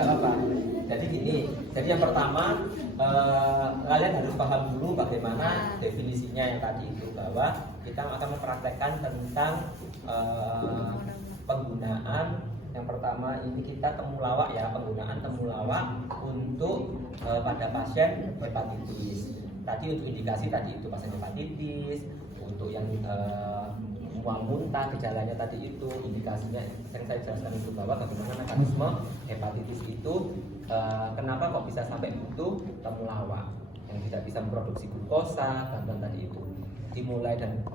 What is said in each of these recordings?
nggak apa-apa. Jadi gini, jadi yang pertama kalian harus paham dulu bagaimana definisinya yang tadi itu, bahwa kita akan mempraktekkan tentang penggunaan. Yang pertama ini kita temulawak ya, penggunaan temulawak untuk pada pasien hepatitis. Tadi untuk indikasi tadi itu pasien hepatitis, untuk yang mual muntah gejalanya tadi itu indikasinya yang saya jelaskan itu, bahwa bagaimana mekanisme hepatitis itu, kenapa kok bisa sampai butuh temulawak yang tidak bisa memproduksi glukosa, bantuan tadi itu dimulai, dan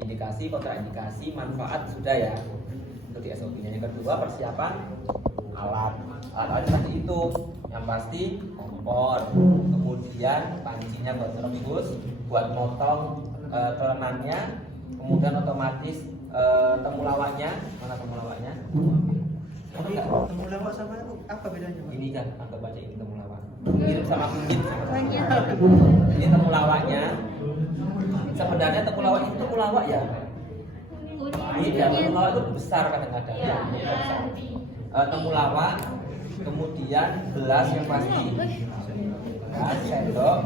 indikasi, kontraindikasi, manfaat sudah ya untuk di SOP-nya. Yang kedua persiapan alat tadi itu, yang pasti kompor, kemudian pancinya buat merebus, buat motong telenannya, kemudian otomatis temulawaknya. Mana temulawaknya? Jadi temulawak sama itu apa bedanya, Pak? Ini kan anggap aja ini temulawak. Mirip sama kunyit. Ini temulawaknya. Sebenarnya temulawak itu temulawak ya. Ini dia temulawak itu besar kadang-kadang. Temulawak, kemudian gelas yang pasti, gelas, sendok.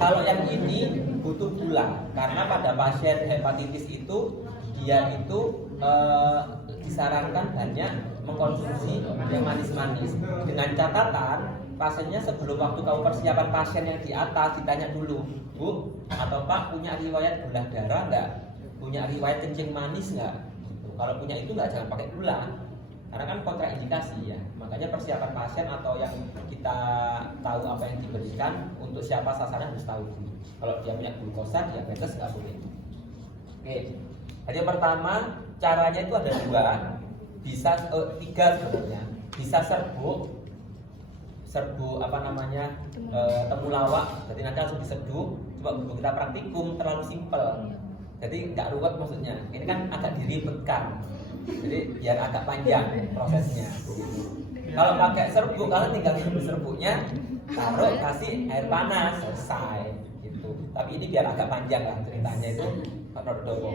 Kalau yang ini butuh gula, karena pada pasien hepatitis itu dia itu disarankan banyak mengkonsumsi yang manis-manis. Dengan catatan pasiennya sebelum waktu kamu persiapan pasien yang di atas ditanya dulu, Bu atau Pak punya riwayat gula darah nggak? Punya riwayat kencing manis nggak? Kalau punya itu nggak, jangan pakai gula, karena kan kontraindikasi ya. Makanya persiapan pasien atau yang kita tahu apa yang diberikan untuk siapa sasaran harus tahu dulu. Kalau dia punya glukosa, diabetes nggak boleh. Oke, jadi yang pertama caranya itu ada dua, bisa tiga sebenarnya. Bisa serbu apa namanya temulawak, jadi nanti langsung diseduh. Coba untuk kita praktikum terlalu simpel. Jadi nggak ruwet maksudnya. Ini kan agak diribetkan. Jadi biar agak panjang prosesnya. Kalau pakai serbuk, kalian tinggal ambil serbuknya, taruh, kasih air panas, selesai. Gitu. Tapi ini biar agak panjang lah ceritanya itu, Pak Rodo.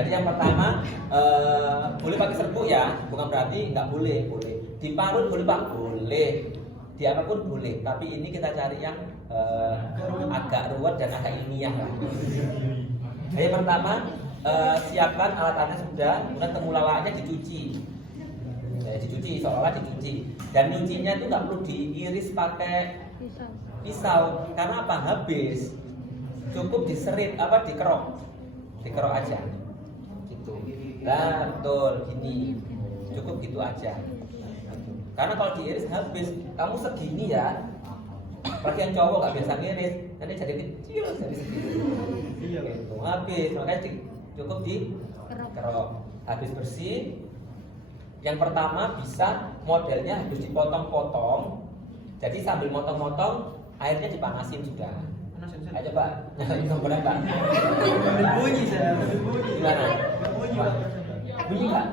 Jadi yang pertama boleh pakai serbuk ya, bukan berarti nggak boleh. Boleh. Diparut boleh Pak, boleh. Di apapun boleh. Tapi ini kita cari yang agak ruwet dan agak ilmiah lah. Jadi yang pertama siapkan alat-alatnya sudah, kemudian temulawaknya dicuci. Dicuci, seolah-olah dicuci. Dan nyucinya itu nggak perlu diiris pakai pisau, karena apa? Habis. Cukup diserit dikerok aja. Gitu. Nah, betul gini. Cukup gitu aja. Karena kalau diiris habis, kamu segini ya. Bagi yang cowok nggak biasa ngiris, nanti jadi kecil jadi segini. Iya, gitu. Habis, makanya cukup dikerok. Habis bersih. Yang pertama bisa modelnya harus dipotong-potong. Jadi sambil motong-motong airnya dipanasin sudah. Ayo coba nyalain kompornya Pak. Bunyi saya, bunyi. Gimana? Bunyi Pak. Bunyi nggak?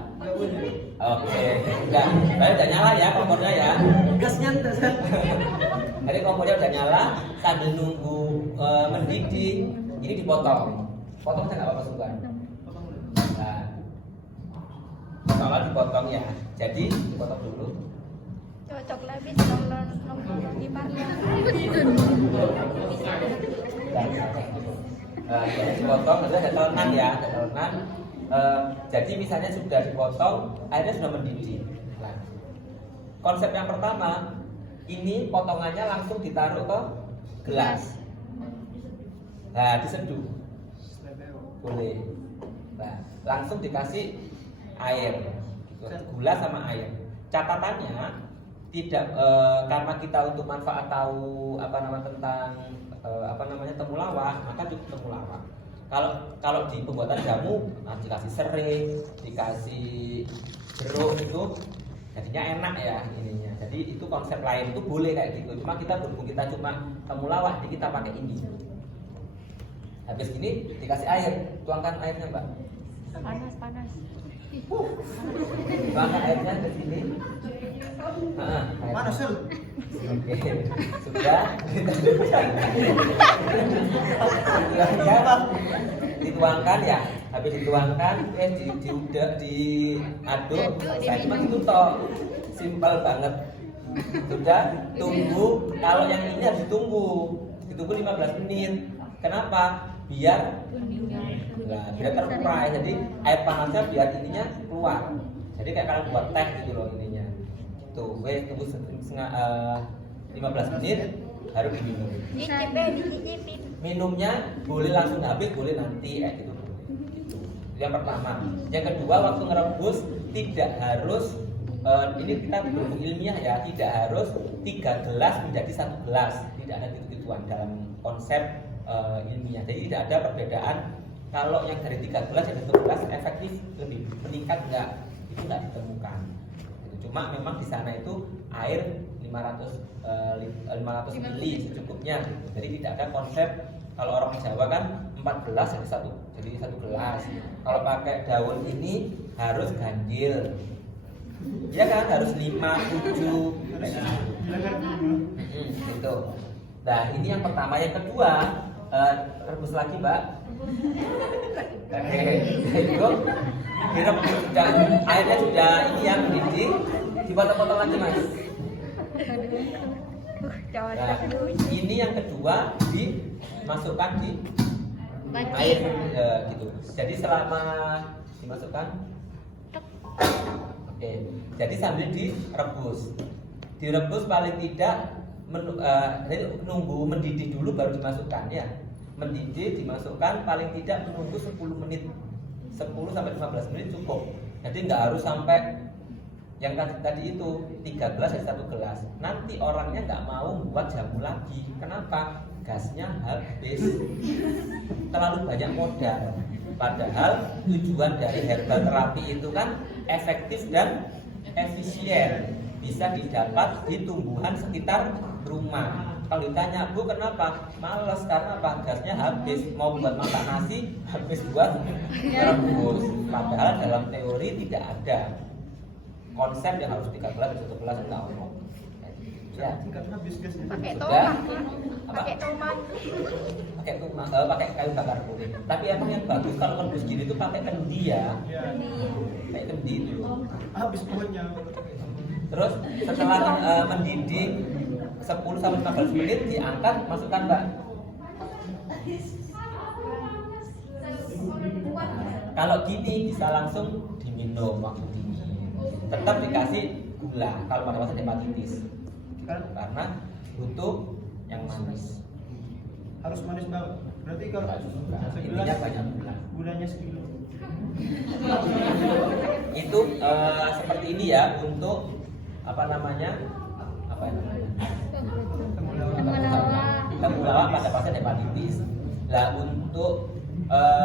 Oke, enggak. Saya udah nyala ya kompornya ya. Gas nyantai saya. Jadi kompornya udah nyala, sambil nunggu mendidih, ini dipotong. Potong saya nggak apa-apa suka. Nah, kalau dipotong ya, jadi dipotong dulu. Cocok lebih kalau di Dipotong, ada telenan ya, ada telenan. Jadi misalnya sudah dipotong, airnya sudah mendidih. Nah, konsep yang pertama, ini potongannya langsung ditaruh ke gelas. Nah, diseduh. Boleh. Nah, langsung dikasih air, gula sama air. Catatannya tidak karena kita untuk manfaat tahu tentang temulawak, maka cukup temulawak. Kalau di pembuatan jamu, dikasih serai, dikasih jeruk itu jadinya enak ya ininya. Jadi itu konsep lain itu boleh kayak gitu. Cuma kita berhubung kita cuma temulawak, jadi kita pakai ini. Habis ini dikasih air, tuangkan airnya Mbak. Panas. Tuangkan airnya ke sini. Mana sel? Oke, sudah. Dituangkan ya. Habis habis dituangkan diaduk saya cuma itu toh, simpel banget. Sudah tunggu, kalau yang ini harus ditunggu 15 menit. Kenapa? Biar terurai, jadi air panasnya biar ininya keluar. Jadi kayak kalian buat teh gitu loh ininya. Tuh, tunggu 15 menit baru diminum. Dicicipin. Minumnya boleh langsung habis, boleh nanti kayak gitu. Itu yang pertama. Yang kedua, waktu ngerebus tidak harus ini kita berhubung ilmiah ya, tidak harus 3 gelas menjadi 1 gelas, tidak ada gitu-gituan dalam konsep ilmiah. Jadi tidak ada perbedaan kalau yang dari 3 gelas jadi 1 gelas efektif lebih meningkat enggak, itu enggak ditemukan. Cuma memang di sana itu air 500 mili secukupnya. Jadi tidak ada konsep kalau orang Jawa kan 4 gelas jadi satu gelas. Kalau pakai daun ini harus ganjil. Ya kan harus 5, 7 gitu. Nah, ini yang pertama. Yang kedua, rebus lagi, Mbak. Itu direbus sudah, airnya sudah ini yang mendidih, dipotong-potong lagi, Mas. Nah, ini yang kedua dimasukkan di air gitu. Jadi selama dimasukkan, oke. Jadi sambil direbus paling tidak nunggu mendidih dulu baru dimasukkan ya. Mendidih dimasukkan paling tidak menunggu 10 menit, 10 sampai 15 menit cukup. Jadi nggak harus sampai yang tadi itu 3 gelas jadi 1 gelas. Nanti orangnya nggak mau buat jamu lagi. Kenapa? Gasnya habis. Terlalu banyak modal. Padahal tujuan dari herbal terapi itu kan efektif dan efisien, bisa didapat di tumbuhan sekitar rumah. Kalau ditanya, Bu kenapa? Males, karena apa? Gasnya habis, mau buat masak nasi habis buat rebus. Padahal dalam teori tidak ada konsep yang harus 3 gelas, 1 gelas, enggak omong. Ya, Pakai tomat. Pakai tomat. Pakai kayu bakar boleh. Tapi emang yang bagus kalau rebus gini itu pakai kendi ya. Kayak kendi itu. Habis pohonnya. Terus setelah mendidih 10 sampai 15 menit diangkat, masukkan, Mbak. Kalau gini bisa langsung diminum waktu dingin. Tetap dikasih gula kalau pada masa hepatitis. Karena butuh yang manis. Harus manis banget. Berarti kalau Intinya banyak gula. gulanya sekilo. Itu seperti ini ya untuk apa namanya? Temulawak pada pasien hepatitis. Lah untuk